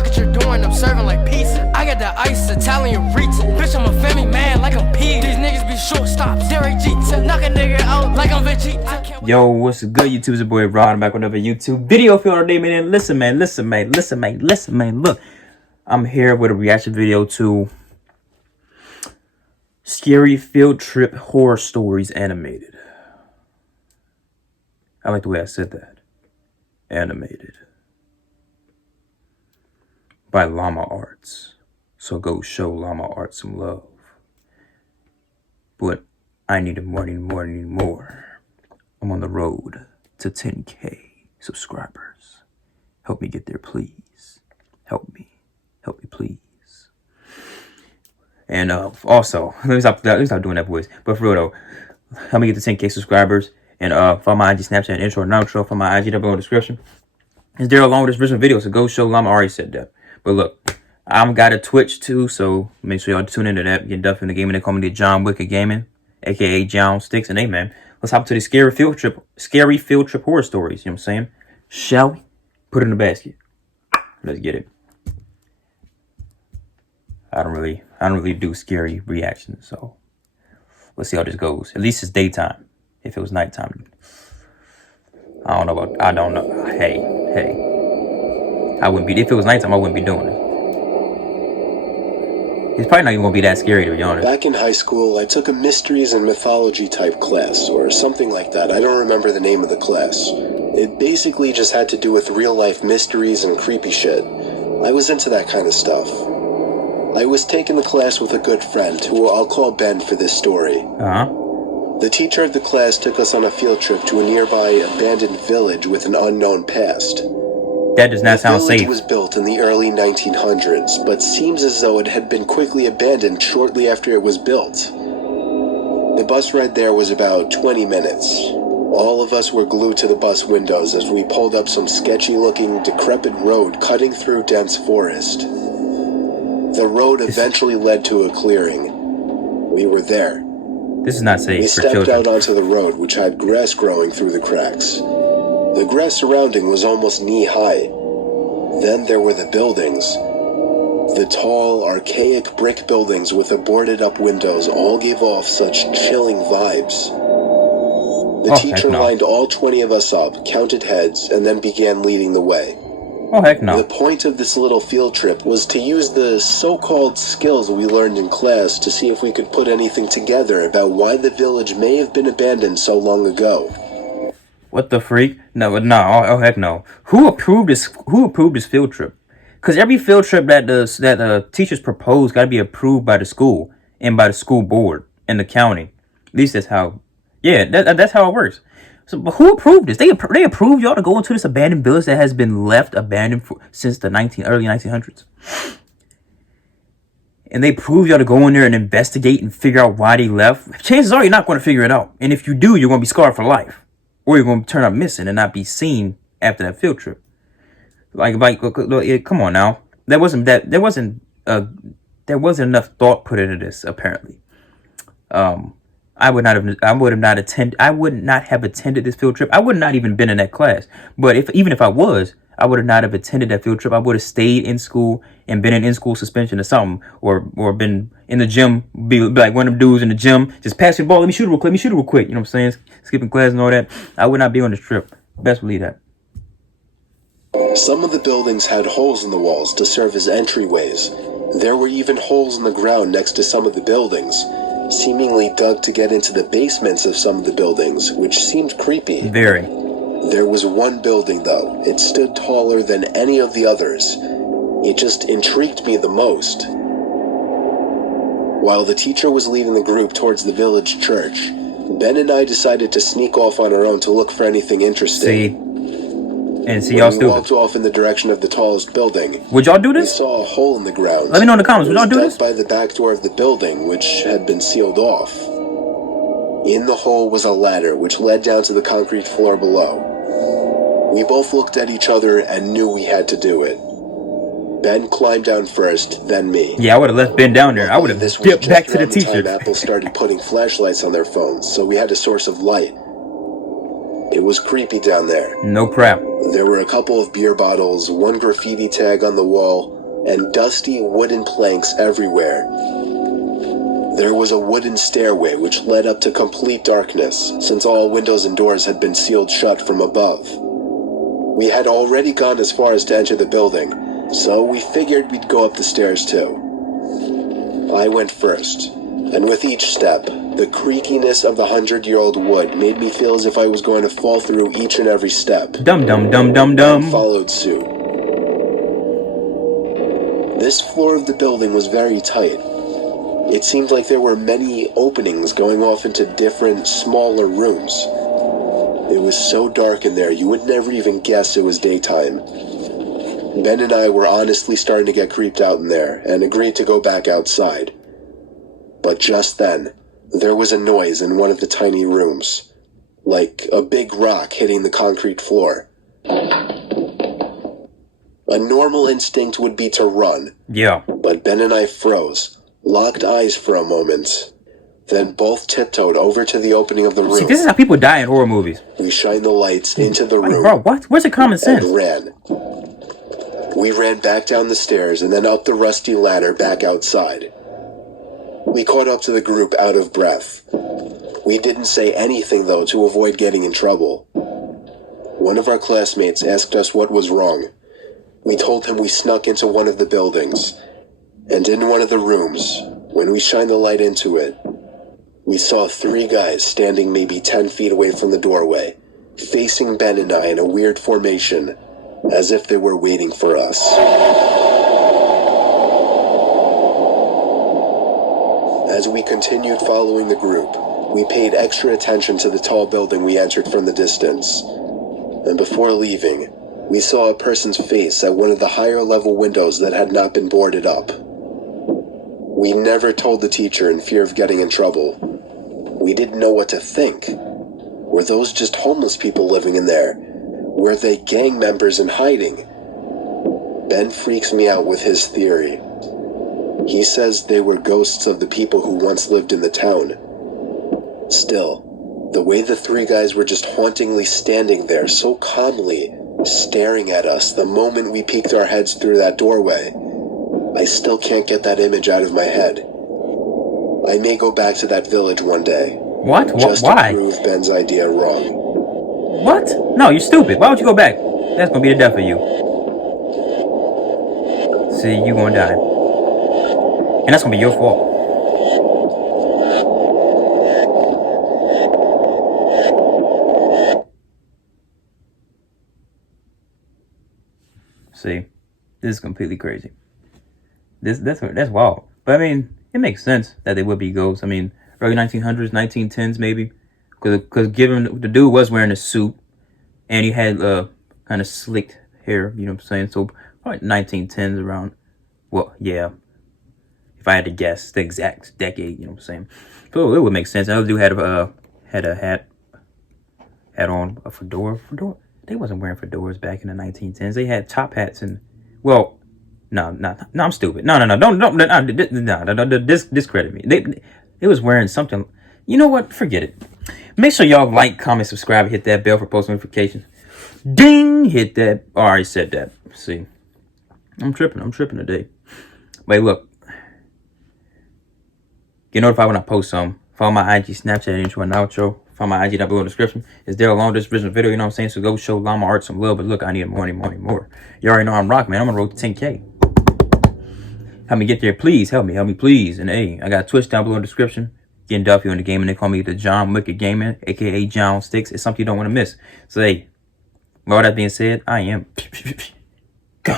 Look what you're doing, I'm serving like pizza. I got the ice, Italian reach. Bitch, I'm a family man like I'm P. These niggas be shortstops. Derek Jeter, knock a nigga out like I'm Vegeta. Yo, what's good, YouTube? It's your boy Rod. I'm back with another YouTube video for you today, man. Listen, man. Look, I'm here with a reaction video to Scary Field Trip Horror Stories Animated. I like the way I said that. Animated. By Llama Arts. So go show Llama Arts some love. But I need more. I'm on the road to 10K subscribers. Help me get there, please. Help me, please. And also, let me stop doing that, boys. But for real though, help me get to 10K subscribers. And follow my IG, Snapchat, intro and outro. Follow my IG down below in the description. It's there along with this original video, so go show Llama. Already said that. But look, I've got a Twitch too, so make sure y'all tune into that. Get Duff in the gaming. They call me the John Wicked Gaming, aka John Sticks. And hey, man, let's hop to the Scary Field Trip horror stories. You know what I'm saying? Shall we? Put it in the basket. Let's get it. I don't really do scary reactions, so let's see how this goes. At least it's daytime. If it was nighttime, I don't know. Hey. I wouldn't be, if it was nighttime, I wouldn't be doing it. It's probably not even gonna be that scary, to be honest. Back in high school, I took a mysteries and mythology type class, or something like that. I don't remember the name of the class. It basically just had to do with real life mysteries and creepy shit. I was into that kind of stuff. I was taking the class with a good friend, who I'll call Ben for this story. The teacher of the class took us on a field trip to a nearby abandoned village with an unknown past. That does not sound safe. The village was built in the early 1900s, but seems as though it had been quickly abandoned shortly after it was built. The bus ride there was about 20 minutes. All of us were glued to the bus windows as we pulled up some sketchy-looking, decrepit road cutting through dense forest. The road eventually led to a clearing. We were there. This is not safe for children. We stepped out onto the road, which had grass growing through the cracks. The grass surrounding was almost knee-high. Then there were the buildings. The tall, archaic brick buildings with the boarded-up windows all gave off such chilling vibes. The teacher lined all 20 of us up, counted heads, and then began leading the way. Oh, heck no. The point of this little field trip was to use the so-called skills we learned in class to see if we could put anything together about why the village may have been abandoned so long ago. What the freak? No, oh heck no. Who approved this field trip? Because every field trip that the teachers propose got to be approved by the school and by the school board and the county. At least that's how. Yeah, that's how it works. So, but who approved this? They approved y'all to go into this abandoned village that has been left abandoned since the early 1900s. And they approved y'all to go in there and investigate and figure out why they left. Chances are you're not going to figure it out. And if you do, you're going to be scarred for life. Or you're going to turn up missing and not be seen after that field trip. Come on now. There wasn't enough thought put into this, apparently. I would not have attended this field trip. I would not even been in that class. But even if I was, I would not have attended that field trip. I would have stayed in school and been in school suspension or something, or been in the gym, be like one of them dudes in the gym, just pass the ball. Let me shoot it real quick. You know what I'm saying? Skipping class and all that. I would not be on this trip. Best believe that. Some of the buildings had holes in the walls to serve as entryways. There were even holes in the ground next to some of the buildings, seemingly dug to get into the basements of some of the buildings, which seemed creepy. Very. There was one building, though. It stood taller than any of the others. It just intrigued me the most. While the teacher was leading the group towards the village church, Ben and I decided to sneak off on our own to look for anything interesting. See y'all stupid. We walked off in the direction of the tallest building. Would y'all do this? We saw a hole in the ground. Let me know in the comments. Would y'all do this? By the back door of the building, which had been sealed off. In the hole was a ladder, which led down to the concrete floor below. We both looked at each other and knew we had to do it. Ben climbed down first, then me. Yeah, I would have left Ben down there. I would have dipped back to the teacher. Apple started putting flashlights on their phones, so we had a source of light. It It was creepy down there. No crap. There were a couple of beer bottles, one graffiti tag on the wall, and dusty wooden planks everywhere. There was a wooden stairway which led up to complete darkness, since all windows and doors had been sealed shut from above. We had already gone as far as to enter the building, so we figured we'd go up the stairs too. I went first, and with each step, the creakiness of the 100-year-old wood made me feel as if I was going to fall through each and every step. Dum dum dum dum dum. I followed suit. This floor of the building was very tight. It seemed like there were many openings going off into different, smaller rooms. It was so dark in there, you would never even guess it was daytime. Ben and I were honestly starting to get creeped out in there, and agreed to go back outside. But just then, there was a noise in one of the tiny rooms, like a big rock hitting the concrete floor. A normal instinct would be to run. Yeah. But Ben and I froze, locked eyes for a moment, then both tiptoed over to the opening of the room. See, this is how people die in horror movies. We shined the lights into the room. Bro, what? Where's the common sense? And ran. We ran back down the stairs and then up the rusty ladder back outside. We caught up to the group out of breath. We didn't say anything, though, to avoid getting in trouble. One of our classmates asked us what was wrong. We told him we snuck into one of the buildings. And in one of the rooms, when we shined the light into it, we saw 3 guys standing maybe 10 feet away from the doorway, facing Ben and I in a weird formation, as if they were waiting for us. As we continued following the group, we paid extra attention to the tall building we entered from the distance. And before leaving, we saw a person's face at one of the higher level windows that had not been boarded up. We never told the teacher in fear of getting in trouble. We didn't know what to think. Were those just homeless people living in there? Were they gang members in hiding? Ben freaks me out with his theory. He says they were ghosts of the people who once lived in the town. Still, the way the 3 guys were just hauntingly standing there so calmly, staring at us the moment we peeked our heads through that doorway, I still can't get that image out of my head. I may go back to that village one day. What? Just Why? to prove Ben's idea wrong. What? No, you're stupid. Why would you go back? That's gonna be the death of you. See, you gonna die. And that's gonna be your fault. See, this is completely crazy. That's wild. But I mean, it makes sense that they would be ghosts. I mean, early 1900s, 1910s maybe, because given the dude was wearing a suit and he had kind of slicked hair, you know what I'm saying? So probably 1910s around. Well, yeah. If I had to guess the exact decade, you know what I'm saying? So it would make sense. Another dude had a hat on, a fedora. They wasn't wearing fedoras back in the 1910s. They had top hats and, well, no, I'm stupid. No, don't discredit me. They was wearing something. You know what? Forget it. Make sure y'all like, comment, subscribe, hit that bell for post notifications. Ding! Hit that. Oh, I already said that. See, I'm tripping today. Wait, look. Get notified when I post some. Follow my IG, Snapchat, intro and outro. Follow my IG down below in the description. Is there a long description video? You know what I'm saying? So go show Llama Art some love. But look, I need more. You already know I'm rock, man. I'm on the road to 10K. Help me get there, please. Help me, please. And hey, I got Twitch down below in the description. Getting Duffy on the game, and they call me the John Wicked Gaming, aka John Sticks. It's something you don't want to miss. So hey, with all that being said, I am. Go.